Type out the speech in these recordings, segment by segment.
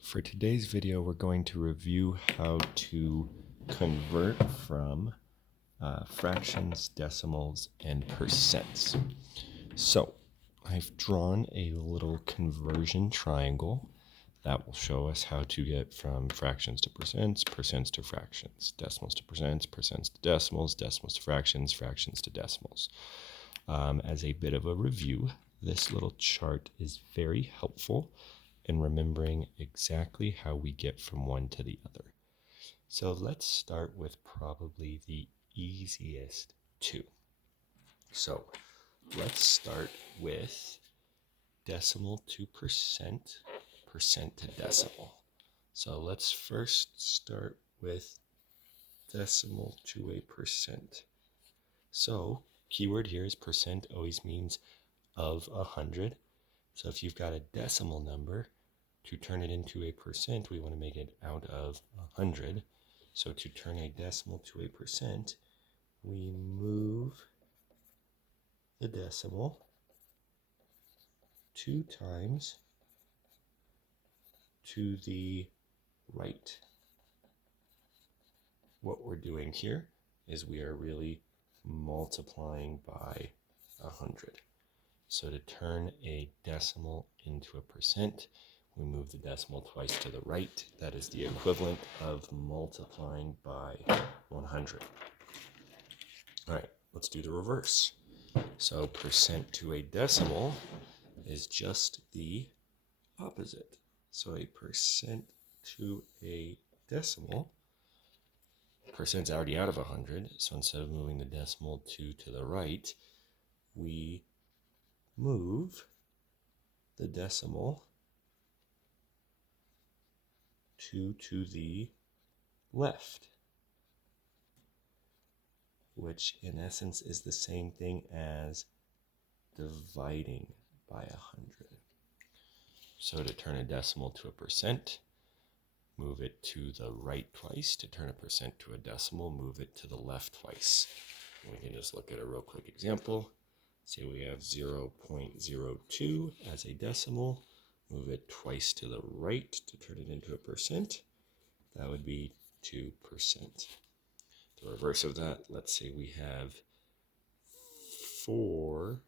Alright, for today's video we're going to review how to convert from fractions, decimals, and percents. So I've drawn a little conversion triangle that will show us how to get from fractions to percents, percents to fractions, decimals to percents, percents to decimals, decimals to fractions, fractions to decimals. As a bit of a review, this little chart is very helpful in remembering exactly how we get from one to the other. So let's start with probably the easiest two. So let's start with decimal to percent, percent to decimal. So let's first start with decimal to a percent. So keyword here is percent always means of 100. So if you've got a decimal number, to turn it into a percent, we want to make it out of 100. So to turn a decimal to a percent, we move the decimal 2 times to the right. What we're doing here is we are really multiplying by 100. So to turn a decimal into a percent, we move the decimal twice to the right. That is the equivalent of multiplying by 100. All right, let's do the reverse. So percent to a decimal is just the opposite. So a percent to a decimal, percent's already out of 100, so instead of moving the decimal 2 to the right, we move the decimal 2 to the left, which in essence is the same thing as dividing by 100. So to turn a decimal to a percent, move it to the right twice. To turn a percent to a decimal, move it to the left twice. We can just look at a real quick example. Say we have 0.02 as a decimal. Move it twice to the right to turn it into a percent. That would be 2%. The reverse of that, let's say we have 4%.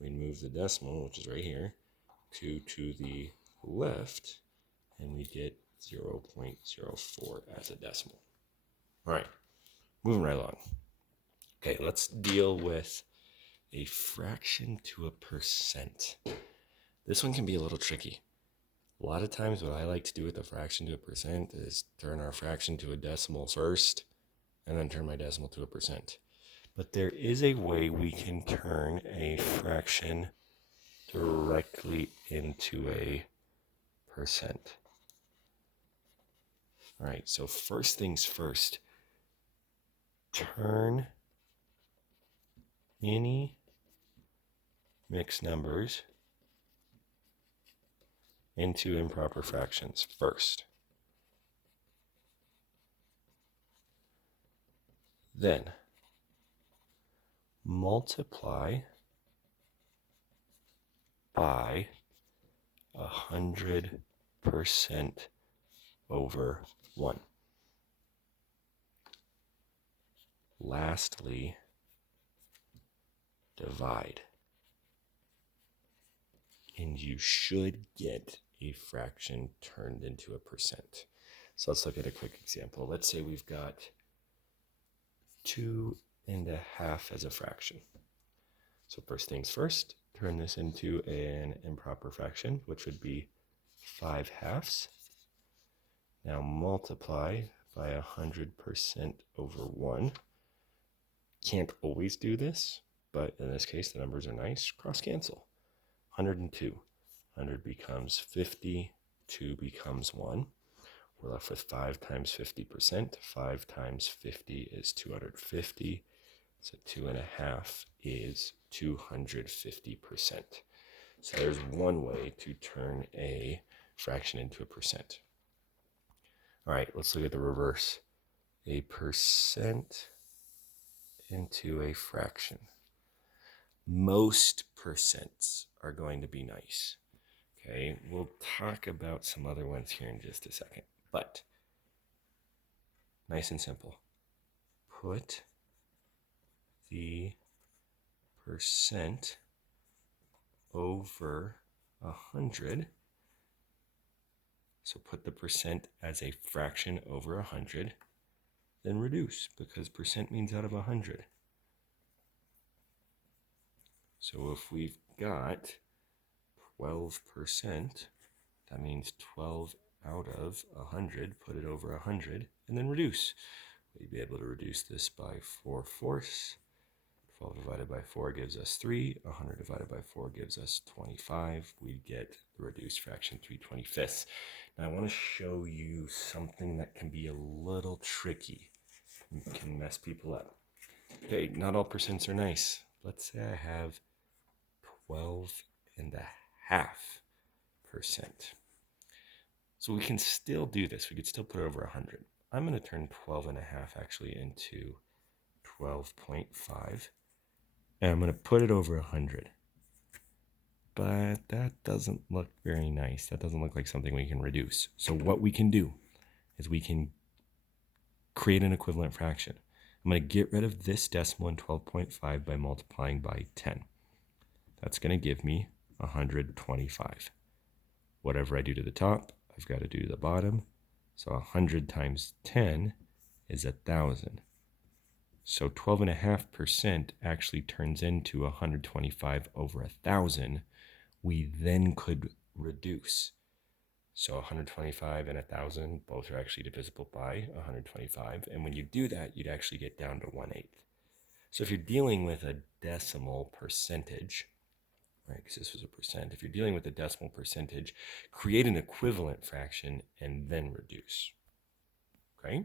We move the decimal, which is right here, 2 to the left, and we get 0.04 as a decimal. All right, moving right along. Okay, let's deal with a fraction to a percent. This one can be a little tricky. A lot of times what I like to do with a fraction to a percent is turn our fraction to a decimal first, and then turn my decimal to a percent. But there is a way we can turn a fraction directly into a percent. All right, so first things first, turn any mixed numbers into improper fractions first. Then multiply by 100% over 1. Lastly, divide. And you should get a fraction turned into a percent. So let's look at a quick example. Let's say we've got 2.5 as a fraction. So first things first, turn this into an improper fraction, which would be 5/2. Now multiply by 100% over 1. Can't always do this, but in this case the numbers are nice. Cross cancel. 102. 100 becomes 50, 2 becomes 1. We're left with 5 times 50%. 5 times 50 is 250. So 2.5 is 250%. So there's one way to turn a fraction into a percent. All right, let's look at the reverse. A percent into a fraction. Most percents are going to be nice. Okay, we'll talk about some other ones here in just a second, but nice and simple. Put the percent over 100. So put the percent as a fraction over 100, then reduce, because percent means out of 100. So if we've got 12%, that means 12 out of 100, put it over 100, and then reduce. We'd be able to reduce this by 4/4. 12 divided by 4 gives us 3. 100 divided by 4 gives us 25. We get the reduced fraction 3/25. Now I want to show you something that can be a little tricky and can mess people up. Okay, not all percents are nice. Let's say I have 12.5%. So we can still do this. We could still put it over 100. I'm going to turn 12.5 actually into 12.5. And I'm going to put it over 100. But that doesn't look very nice. That doesn't look like something we can reduce. So what we can do is we can create an equivalent fraction. I'm going to get rid of this decimal in 12.5 by multiplying by 10. That's going to give me 125. Whatever I do to the top, I've got to do to the bottom. So 100 times 10 is 1,000. So 12.5% actually turns into 125 over 1,000. We then could reduce. So 125 and 1,000 both are actually divisible by 125. And when you do that, you'd actually get down to 1/8. So if you're dealing with a decimal percentage, right, because this was a percent, if you're dealing with a decimal percentage, create an equivalent fraction and then reduce. Okay?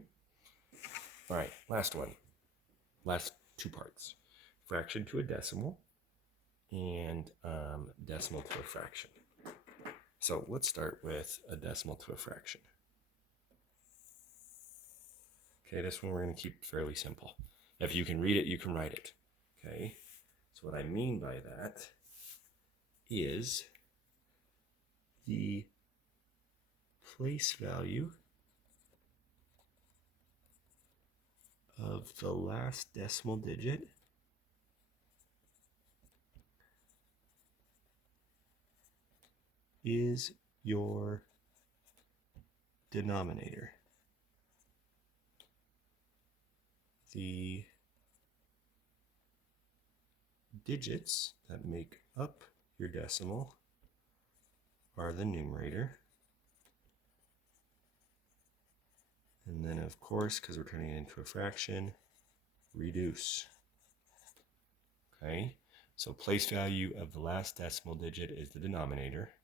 All right, last one. Last two parts. Fraction to a decimal and decimal to a fraction. So let's start with a decimal to a fraction. Okay, this one we're going to keep fairly simple. If you can read it, you can write it. Okay, so what I mean by that is the place value of the last decimal digit is your denominator. The digits that make up your decimal are the numerator. And then, of course, because we're turning it into a fraction, reduce. Okay, so place value of the last decimal digit is the denominator.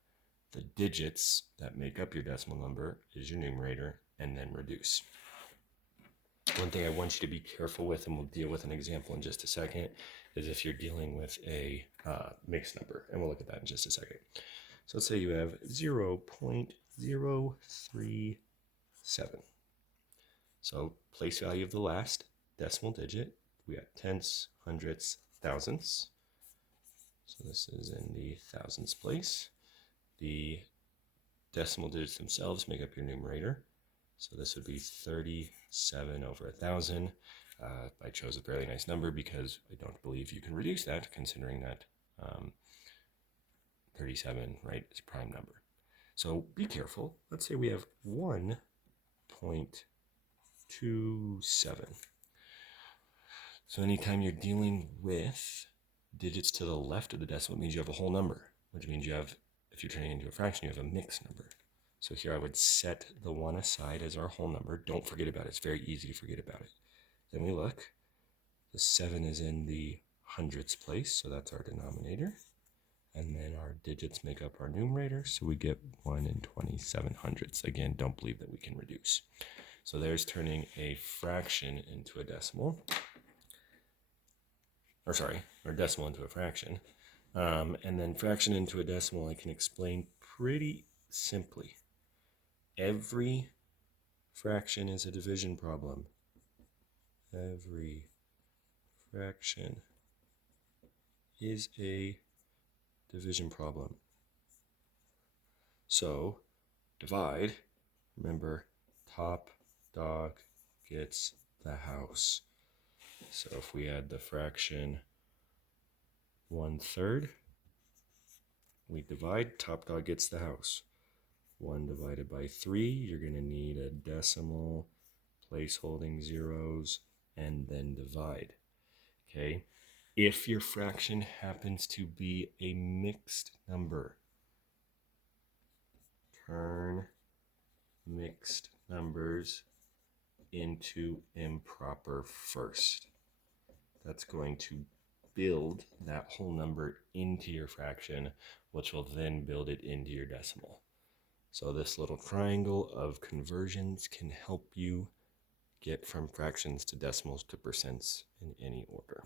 The digits that make up your decimal number is your numerator, and then reduce. One thing I want you to be careful with, and we'll deal with an example in just a second, is if you're dealing with a mixed number, and we'll look at that in just a second. So let's say you have 0.037. So place value of the last decimal digit, we got tenths, hundredths, thousandths. So this is in the thousands place. The decimal digits themselves make up your numerator. So this would be 37 over 1,000. I chose a fairly nice number because I don't believe you can reduce that, considering that 37, right, is a prime number. So be careful. Let's say we have 1.27. So anytime you're dealing with digits to the left of the decimal, it means you have a whole number, which means you have, if you're turning it into a fraction, you have a mixed number. So here I would set the 1 aside as our whole number. Don't forget about it. It's very easy to forget about it. Then we look. The 7 is in the hundredths place, so that's our denominator. And then our digits make up our numerator, so we get 1 and 27 hundredths. Again, don't believe that we can reduce. So there's turning a fraction into a decimal. Or decimal into a fraction. And then fraction into a decimal I can explain pretty simply. Every fraction is a division problem. Every fraction is a division problem. So divide, remember, top dog gets the house. So if we add the fraction 1/3, we divide, top dog gets the house. 1 divided by 3, you're going to need a decimal, place holding zeros, and then divide. Okay? If your fraction happens to be a mixed number, turn mixed numbers into improper first. That's going to build that whole number into your fraction, which will then build it into your decimal. So this little triangle of conversions can help you get from fractions to decimals to percents in any order.